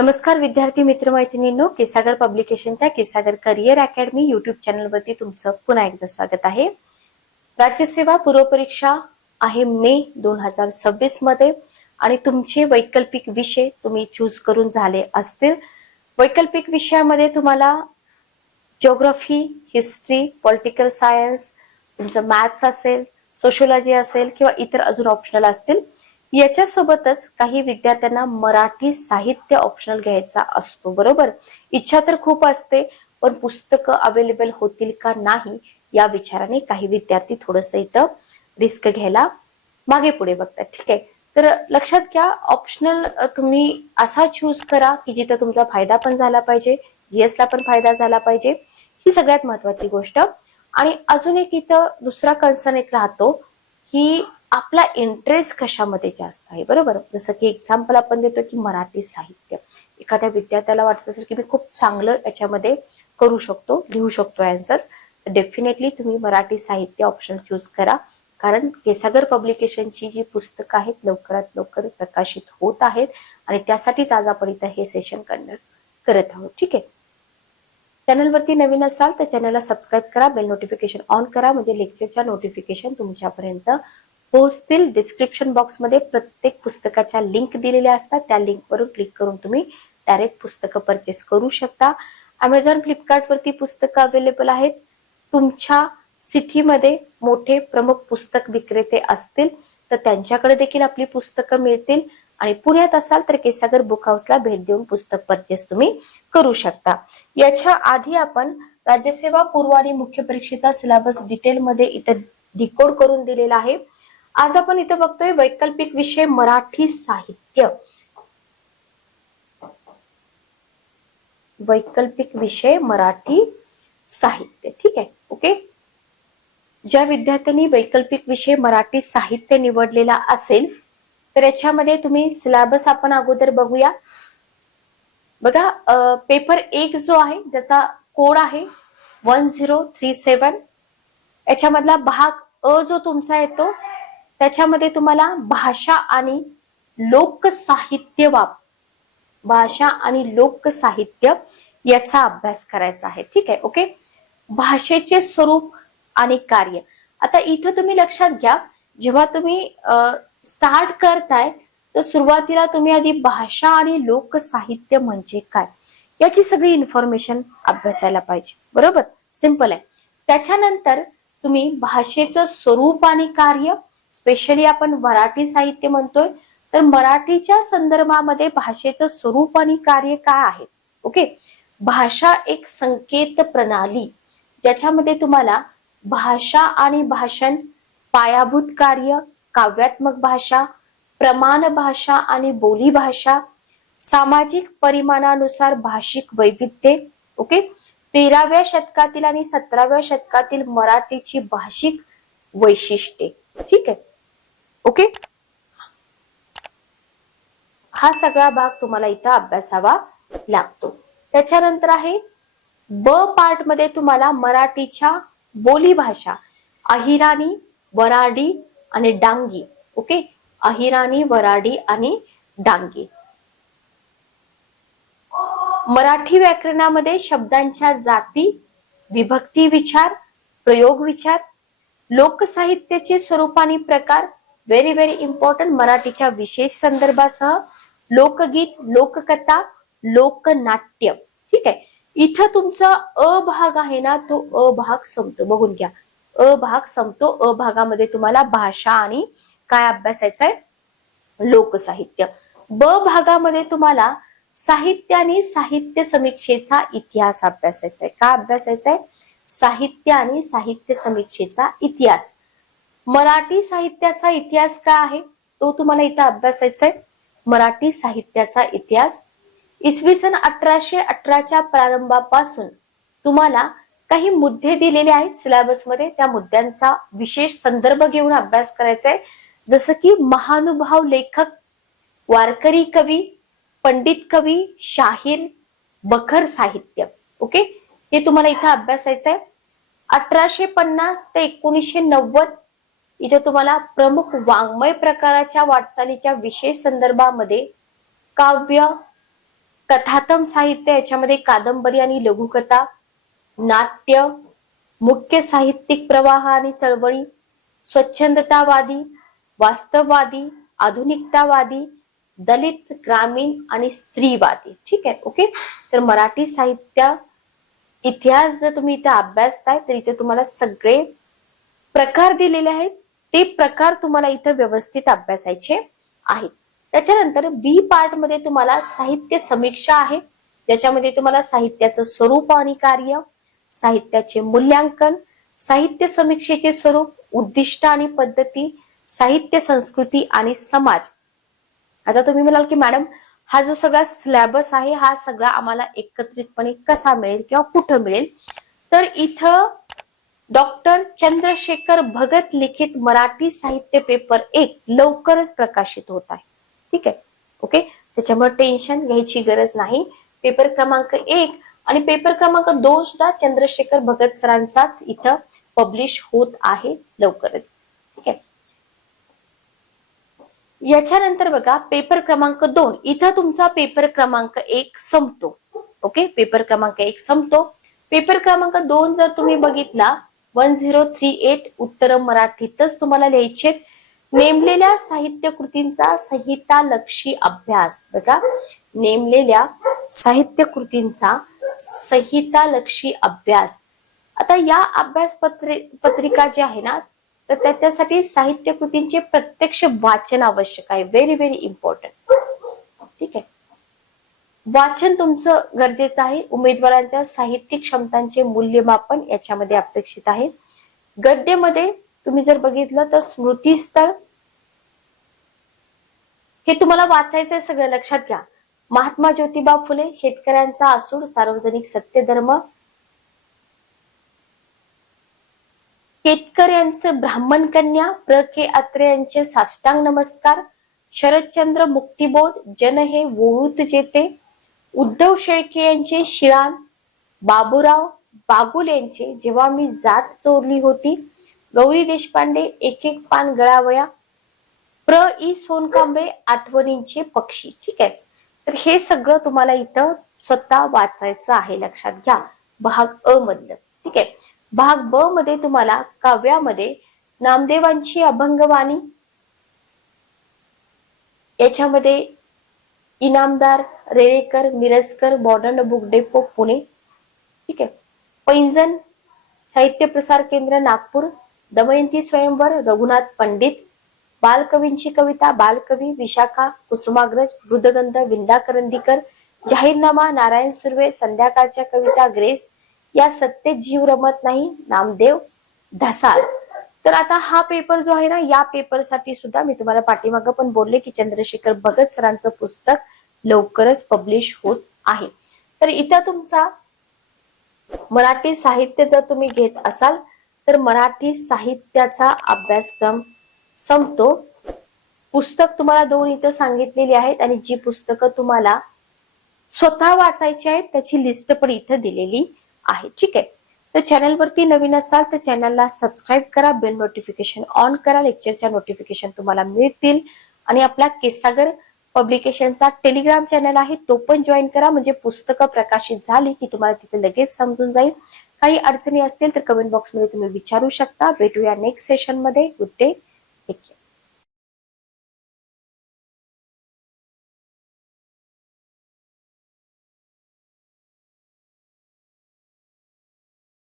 नमस्कार विद्यार्थी मित्र मैत्रिणींनो, केसागर पब्लिकेशनच्या केसागर करिअर अकॅडमी युट्यूब चॅनलवरती तुमचं पुन्हा एकदा स्वागत आहे। राज्यसेवा पूर्व परीक्षा आहे मे 2026 मध्ये आणि तुमचे वैकल्पिक विषय तुम्ही चूज करून झाले असतील। वैकल्पिक विषयामध्ये तुम्हाला जिओग्राफी, हिस्ट्री, पॉलिटिकल सायन्स, तुमचं मॅथ्स असेल, सोशियोलॉजी असेल किंवा इतर अजून ऑप्शनल असतील। याच्या सोबतच काही विद्यार्थ्यांना मराठी साहित्य ऑप्शनल घ्यायचा असतो, बरोबर। इच्छा तर खूप असते, पण पुस्तकं अवेलेबल होतील का नाही या विचाराने काही विद्यार्थी थोडंसं इथं रिस्क घ्यायला मागे पुढे बघतात, ठीक आहे। तर लक्षात घ्या, ऑप्शनल तुम्ही असा चूज करा की जिथं तुमचा फायदा पण झाला पाहिजे, जीएस ला पण फायदा झाला पाहिजे, ही सगळ्यात महत्वाची गोष्ट। आणि अजून एक इथं दुसरा कन्सर्न एक राहतो की आपला इंटरेस्ट कशामध्ये जास्त आहे, बरोबर। जसं की एक्झाम्पल आपण देतो की मराठी साहित्य, एखाद्या विद्यार्थ्याला वाटत असेल की मी खूप चांगलं याच्यामध्ये करू शकतो, लिहू शकतो आन्सर, तर डेफिनेटली तुम्ही मराठी साहित्य ऑप्शन चूज करा। कारण केसागर पब्लिकेशनची जी पुस्तकं आहेत लवकरात लवकर प्रकाशित होत आहेत आणि त्यासाठीच आज आपण इथं हे सेशन कंडक्ट करत आहोत, ठीक आहे। चॅनलवरती नवीन असाल तर चॅनलला सबस्क्राईब करा, बेल नोटिफिकेशन ऑन करा, म्हणजे लेक्चरच्या नोटिफिकेशन तुमच्यापर्यंत पोहोचतील। डिस्क्रिप्शन बॉक्समध्ये प्रत्येक पुस्तकाच्या लिंक दिलेल्या असतात, त्या लिंकवरून क्लिक करून तुम्ही डायरेक्ट पुस्तकं परचेस करू शकता। अमेझॉन, फ्लिपकार्ट वरती पुस्तकं अवेलेबल आहेत। तुमच्या सिटीमध्ये मोठे प्रमुख पुस्तक विक्रेते असतील तर त्यांच्याकडे देखील आपली पुस्तकं मिळतील। आणि पुण्यात असाल तर केसागर बुक हाऊसला भेट देऊन पुस्तक परचेस तुम्ही करू शकता। याच्या आधी आपण राज्यसेवा पूर्व आणि मुख्य परीक्षेचा सिलेबस डिटेलमध्ये इथं डिकोड करून दिलेला आहे। आज आपण इथं बघतोय वैकल्पिक विषय मराठी साहित्य, वैकल्पिक विषय मराठी साहित्य, ठीक आहे, ओके। ज्या विद्यार्थ्यांनी वैकल्पिक विषय मराठी साहित्य निवडलेला असेल तर याच्यामध्ये तुम्ही सिलेबस आपण अगोदर बघूया। बघा, पेपर 1 जो आहे ज्याचा कोड आहे 1037, याच्यामधला भाग अ जो तुमचा येतो त्याच्यामध्ये तुम्हाला भाषा आणि लोकसाहित्य भाषा आणि लोकसाहित्य याचा अभ्यास करायचा आहे, ठीक आहे, ओके। भाषेचे स्वरूप आणि कार्य, आता इथं तुम्ही लक्षात घ्या, जेव्हा तुम्ही स्टार्ट करताय तर सुरुवातीला तुम्ही आधी भाषा आणि लोकसाहित्य म्हणजे काय याची सगळी इन्फॉर्मेशन अभ्यासायला पाहिजे, बरोबर, सिंपल आहे। त्याच्यानंतर तुम्ही भाषेचं स्वरूप आणि कार्य, स्पेशली आपण मराठी साहित्य म्हणतोय तर मराठीच्या संदर्भामध्ये भाषेचं स्वरूप आणि कार्य काय आहे, ओके। भाषा एक संकेत प्रणाली ज्याच्यामध्ये तुम्हाला भाषा आणि भाषण, पायाभूत कार्य, काव्यात्मक भाषा, प्रमाण भाषा आणि बोली भाषा, सामाजिक परिमाणानुसार भाषिक वैविध्य, ओके। 13व्या शतकातील आणि 17व्या शतकातील मराठीची भाषिक वैशिष्ट्ये, ठीक आहे, ओके। हा सगळा भाग तुम्हाला इथं अभ्यासावा लागतो। त्याच्यानंतर आहे ब पार्ट मध्ये तुम्हाला मराठीच्या बोली भाषा, अहिराणी, वराडी आणि डांगी, ओके, अहिराणी, वराडी आणि डांगी। मराठी व्याकरणामध्ये शब्दांच्या जाती, विभक्ती विचार, प्रयोग विचार, लोकसाहित्याचे स्वरूप आणि प्रकार, व्हेरी व्हेरी इम्पॉर्टंट, मराठीच्या विशेष संदर्भासह लोकगीत, लोककथा, लोकनाट्य, ठीक आहे। इथं तुमचा अ भाग आहे ना, तो अ भाग संपतो, बघून घ्या, अ भाग संपतो। अ भागामध्ये तुम्हाला भाषा आणि काय अभ्यासायचं आहे, लोकसाहित्य। ब भागामध्ये तुम्हाला साहित्य आणि साहित्य समीक्षेचा इतिहास अभ्यासायचा आहे। का अभ्यासायचा आहे, साहित्य आणि साहित्य समीक्षेचा इतिहास। मराठी साहित्याचा इतिहास काय आहे तो तुम्हाला इथं अभ्यासायचा आहे, मराठी साहित्याचा इतिहास। इसवी सन 1818च्या प्रारंभापासून तुम्हाला काही मुद्दे दिलेले आहेत सिलेबस मध्ये, त्या मुद्द्यांचा विशेष संदर्भ घेऊन अभ्यास करायचा आहे। जसं की महानुभाव लेखक, वारकरी कवी, पंडित कवी, शाहीर, बखर साहित्य, ओके, हे तुम्हाला इथं अभ्यासायचं आहे। 1850 ते 1990 इथे तुम्हाला प्रमुख वाङ्मय प्रकाराच्या वाटचालीच्या विशेष संदर्भामध्ये काव्य, कथातम साहित्य, याच्यामध्ये कादंबरी आणि लघुकथा, नाट्य, मुख्य साहित्यिक प्रवाह आणि चळवळी, स्वच्छंदतावादी, वास्तववादी, आधुनिकतावादी, दलित, ग्रामीण आणि स्त्रीवादी. ठीक आहे, ओके. तर मराठी साहित्य इतिहास जर तुम्ही इथे अभ्यासताय तर इथे तुम्हाला सगळे प्रकार दिलेले आहेत. ते प्रकार तुम्हाला इथे व्यवस्थित अभ्यासायचे आहेत. त्याच्यानंतर बी पार्ट मध्ये तुम्हाला साहित्य समीक्षा आहे, ज्याच्यामध्ये तुम्हाला साहित्याचं स्वरूप आणि कार्य, साहित्याचे मूल्यांकन, साहित्य समीक्षेचे स्वरूप, उद्दिष्ट आणि पद्धती, साहित्य संस्कृती आणि समाज. आता तुम्ही म्हणाल की मॅडम हा जो सगळा सिलेबस आहे हा सगळा आम्हाला एकत्रितपणे कसा मिळेल किंवा कुठं मिळेल, तर इथं डॉक्टर चंद्रशेखर भगत लिखित मराठी साहित्य पेपर 1 लवकरच प्रकाशित होत आहे. ठीक आहे, ओके. त्याच्यामुळे टेन्शन घ्यायची गरज नाही. पेपर क्रमांक 1 आणि पेपर क्रमांक 2 सुद्धा चंद्रशेखर भगत सरांचाच इथं पब्लिश होत आहे लवकरच. ठीक आहे. याच्यानंतर बघा पेपर क्रमांक 2, इथं तुमचा पेपर क्रमांक 1 संपतो. ओके, पेपर क्रमांक 1 संपतो. पेपर क्रमांक 2 जर तुम्ही बघितला 1038 उत्तर मराठीतच तुम्हाला लिहायचे. नेमलेल्या साहित्य कृतींचा संहितालक्षी अभ्यास. बघा, नेमलेल्या साहित्य कृतींचा संहितालक्षी अभ्यास. आता या अभ्यास पत्रिका जी आहे ना, तर त्याच्यासाठी साहित्य कृतींचे प्रत्यक्ष वाचन आवश्यक आहे. Very very important. ठीक आहे, वाचन तुमचं गरजेचं आहे. उमेदवारांच्या साहित्यिक क्षमतांचे मूल्यमापन याच्यामध्ये अपेक्षित आहे. गद्यमध्ये तुम्ही जर बघितलं तर स्मृतीस्थळ हे तुम्हाला वाचायचंय, सगळं लक्षात घ्या. महात्मा ज्योतिबा फुले, शेतकऱ्यांचा आसूड, सार्वजनिक सत्यधर्म, केतकर यांचे ब्राह्मण कन्या, प्र के अत्रे यांचे साष्टांग नमस्कार, शरदचंद्र मुक्तिबोध, जन हे वोळूत जेते, उद्धव शेळके यांचे शिरान, बाबूराव बागुल यांचे जेव्हा मी जात चोरली होती, गौरी देशपांडे एक एक पान गळावया, प्र ई सोनकांबळे आठवणींचे पक्षी. ठीक आहे, तर हे सगळं तुम्हाला इथं स्वतः वाचायचं आहे, लक्षात घ्या. भाग अ मधलं. ठीक आहे, भाग ब मध्ये तुम्हाला काव्यामध्ये नामदेवांची अभंगवाणी, याच्यामध्ये Inamdar, Relekar, Mirajkar, modern book depot Pune. ठीक आहे, पैंजण साहित्य प्रसार केंद्र नागपूर, दमयंती स्वयंवर, रघुनाथ पंडित, बालकवींची कविता, बालकवी विशाखा, कुसुमाग्रज, मृदगंध, विंदा करंदीकर, जाहीरनामा, नारायण सुर्वे, संध्याकाळच्या कविता, ग्रेस, या सत्तेत जीव रमत नाही, नामदेव ढसाळ. तर आता हा पेपर जो आहे ना, या पेपरसाठी सुद्धा मी तुम्हाला पाठीमागं पण बोलले की चंद्रशेखर भगत सरांचं पुस्तक लवकरच पब्लिश होत आहे. तर इथं तुमचा मराठी साहित्य जर तुम्ही घेत असाल तर मराठी साहित्याचा अभ्यासक्रम संपतो. पुस्तक तुम्हाला 2 इथं सांगितलेली आहेत आणि जी पुस्तकं तुम्हाला स्वतः वाचायची आहेत त्याची लिस्ट पण इथं दिलेली आहे. ठीक आहे, तर चॅनलवरती नवीन असाल तर चॅनलला सबस्क्राईब करा, बेल नोटिफिकेशन ऑन करा, लेक्चरच्या नोटिफिकेशन तुम्हाला मिळतील. आणि आपला केससागर पब्लिकेशनचा टेलिग्राम चॅनल आहे तो पण जॉईन करा, म्हणजे पुस्तकं प्रकाशित झाली की तुम्हाला तिथे लगेच समजून जाईल. काही अडचणी असतील तर कमेंट बॉक्समध्ये तुम्ही विचारू शकता. भेटूया नेक्स्ट सेशन मध्ये. Good day.